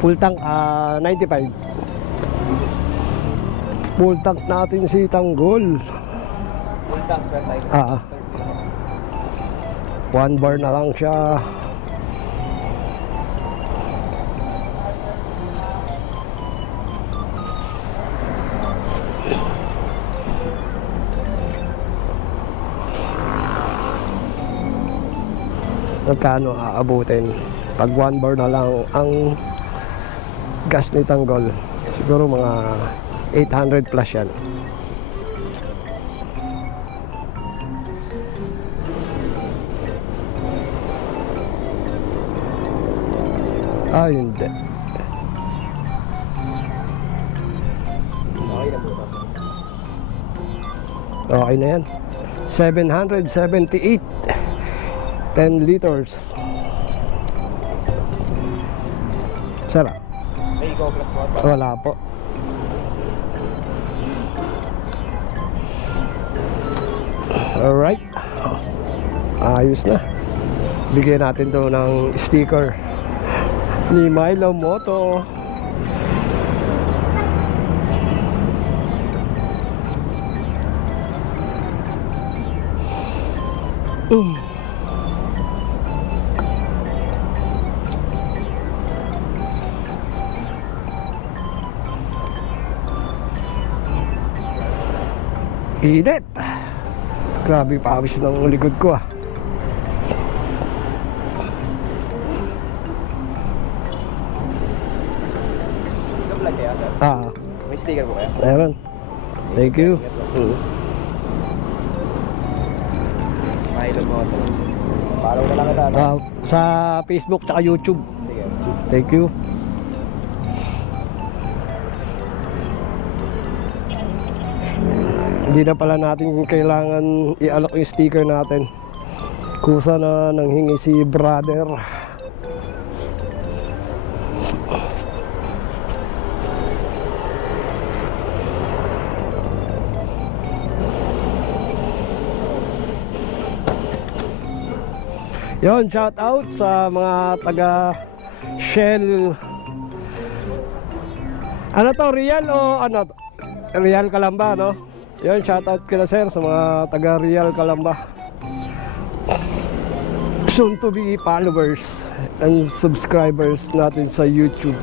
Full tank 95. Full tank natin si Tanggol. Full tank sir, like 1 bar na lang siya. Magkano aabutin pag 1 bar na lang ang gas ni Tanggol? Siguro mga 800 plus yan. Hindi. Okay na po ba? Okay na yan. 778 10 liters. Sarap. May Eco Plus mo ba? Wala po. Alright. Ayos na. Bigyan natin to ng sticker ni Milo Moto. Init. Grabe pawis ng likod ko Vlog kaya sir? May sticker po kaya? Meron. Thank you. Milo Moto. Follow na lang kita. Sa Facebook at YouTube. Sige. Thank you. Hindi na pala natin kailangan i-alok yung sticker natin. Kusa na nanghingi si brother. Yon, shout out sa mga taga Shell. Ano to, Real o ano? Real Calamba, no? Yon, shout out kila sir sa mga taga Real Calamba. Soon to be followers and subscribers natin sa YouTube.